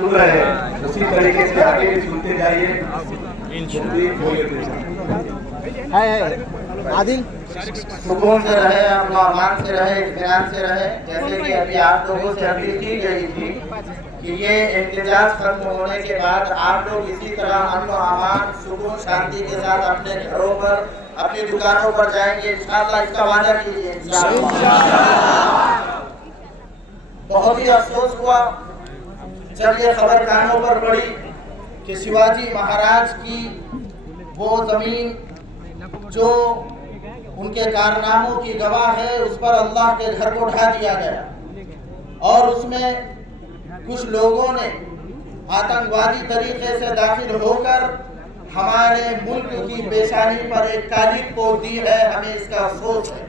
रहे उसी तरीके से आगे भी सुनते जाइए। आदिल सुकून से रहे, अमान से रहे, इत्मीनान से रहे। जैसे कि अभी आप लोगों से अपील की गई थी कि ये एहतजाज खत्म होने के बाद आप लोग इसी तरह अमन अमान, सुकून, शांति के साथ अपने घरों पर, अपनी दुकानों पर जाएंगे इंशाअल्लाह। इसका वादा कीजिए इंशाअल्लाह। बहुत ही अफसोस हुआ जब ये खबर कानों पर पड़ी कि शिवाजी महाराज की वो जमीन जो उनके कारनामों की गवाह है, उस पर अल्लाह के घर को ढा दिया गया और उसमें कुछ लोगों ने आतंकवादी तरीके से दाखिल होकर हमारे मुल्क की पेशानी पर एक कालिक पोत दी है। हमें इसका अफसोस है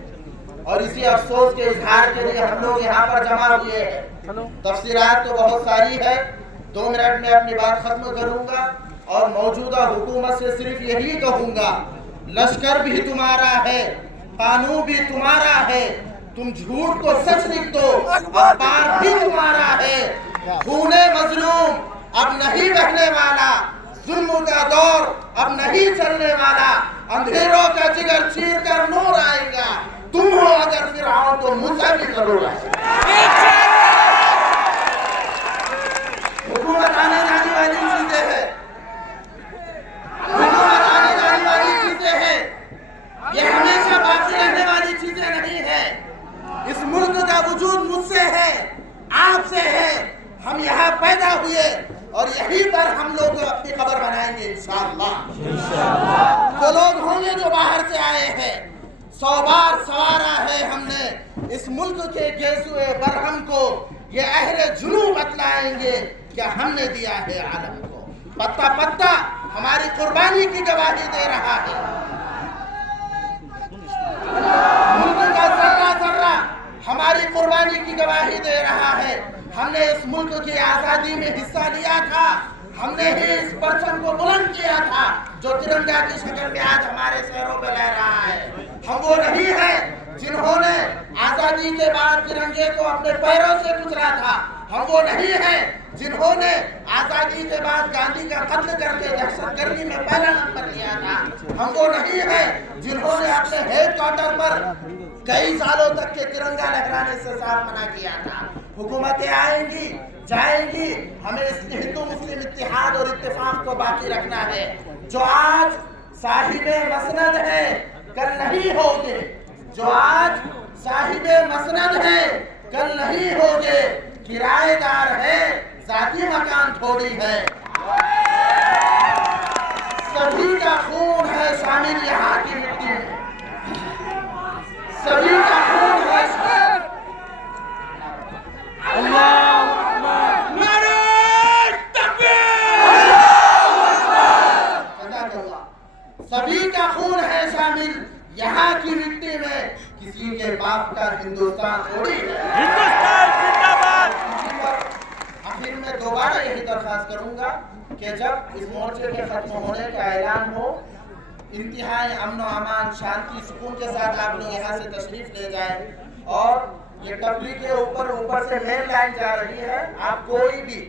और इसी अफसोस के इजहार के लिए हम लोग यहाँ पर जमा हुए हैं। तफसीरात तो बहुत सारी है, 2 मिनट में अपनी बात खत्म करूंगा और मौजूदा हुकूमत से सिर्फ यही कहूंगा, लश्कर भी तुम्हारा है, कानून भी तुम्हारा है, तुम झूठ को सच लिख दो, अखबार भी तुम्हारा है। खूने मजलूम अब नहीं बहने वाला, जुल्म का दौर अब नहीं चलने वाला, अंधेरों का जिगर चीर कर नूर आएगा। तुम हो अगर फिरऔन तो मूसा भी जरूर आएगा। हुकूमत आने जाने वाली चीजें हैं, हुकूमत आने जाने वाली चीजें हैं, ये हमेशा बाकी रहने वाली चीजें नहीं है। इस मुल्क का वजूद मुझसे है, आपसे है, हम यहाँ पैदा हुए और यहीं पर हम लोग अपनी कब्र बनाएंगे इंशाअल्लाह। वो लोग होंगे जो बाहर से आए हैं, 100 बार सवारा है हमने इस मुल्क के गेसुए बरहम को, ये अहले जुनूब बतलाएंगे क्या हमने दिया है आलम को। पत्ता पत्ता हमारी कुर्बानी की गवाही दे रहा है, मुल्क का जर्रा जर्रा हमारी कुर्बानी की गवाही दे रहा है। हमने इस मुल्क की आजादी में हिस्सा लिया था, हमने ही इस परचम को बुलंद किया था जो तिरंगा की शक्ल में आज हमारे शहरों पे लह रहा है। हम वो नहीं है जिन्होंने आजादी के बाद तिरंगे को अपने पैरों से कुचला था, हम वो नहीं है जिन्होंने आजादी के बाद गांधी का कत्ल करके दहशतगर्दी में पहला नंबर लिया था, हम वो नहीं है जिन्होंने अपने हेडक्वार्टर पर कई सालों तक के तिरंगा लहराने से साफ मना किया था। हुकूमतें आएंगी जाएंगी, हमें इस हिंदू मुस्लिम इत्तेहाद और इत्तेफाक को बाकी रखना है। जो आज साहिबे मसनद है कल नहीं होगे, जो आज साहिबे मसनद है कल नहीं होगे, किराएदार है जाती मकान थोड़ी है। सभी का खून है शामिल यहाँ की मिट्टी में, सभी का खून है। सभी का खून है शामिल यहाँ की मिट्टी में, किसी के बाप का हिंदुस्तान थोड़ी है। हिंदुस्तान जिंदाबाद। आखिर में दोबारा यही दरख्वास्त करूंगा कि जब इस मोर्चे के खत्म होने का ऐलान हो, इंतहाई अमन अमान, शांति, सुकून के साथ आप लोग यहाँ से तशरीफ ले जाएं और ये टपरी के ऊपर से मेन लाइन जा रही है, आप कोई भी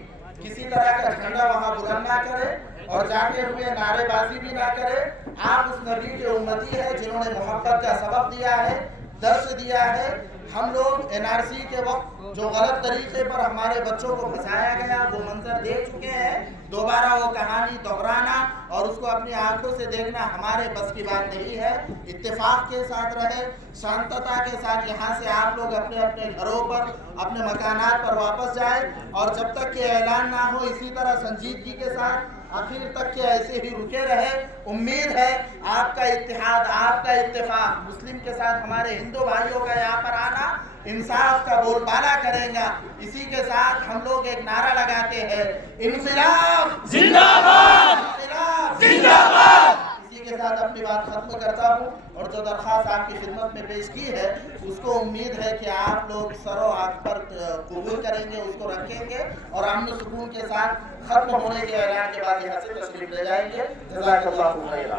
किसी तरह का झंडा वहाँ बुलंद ना करे और जाके हुए नारेबाजी भी ना करे। आप उस नबी के उम्मती है जिन्होंने मोहब्बत का सबक दिया है, दर्श दिया है। हम लोग एनआरसी के वक्त जो गलत तरीके पर हमारे बच्चों को फंसाया गया वो मंजर देख चुके हैं, दोबारा वो कहानी दोहराना और उसको अपनी आंखों से देखना हमारे बस की बात नहीं है। इत्तेफाक के साथ रहे, शांतता के साथ यहाँ से आप लोग अपने अपने घरों पर, अपने मकानात पर वापस जाए और जब तक कि ऐलान ना हो इसी तरह संजीदगी के साथ आखिर तक के ऐसे ही रुके रहे। उम्मीद है आपका इत्तेहाद, आपका इत्तेफाक, मुस्लिम के साथ हमारे हिंदू भाइयों का यहाँ पर आना इंसाफ का बोलबाला करेगा। इसी के साथ हम लोग एक नारा लगाते हैं, इंक़िलाब जिंदाबाद, इंक़िलाब जिंदाबाद। इसी के साथ अपनी बात खत्म करता हूँ और जो दरख्वास्त आपकी खिदमत में पेश की है उसको उम्मीद है कि आप लोग सरो आँख पर कबूल करेंगे, उसको रखेंगे और अमन सुकून के साथ खत्म होने के ऐलान के बाद यहाँ से तशरीफ ले जाएंगे। जज़ाकल्लाहु खैरा।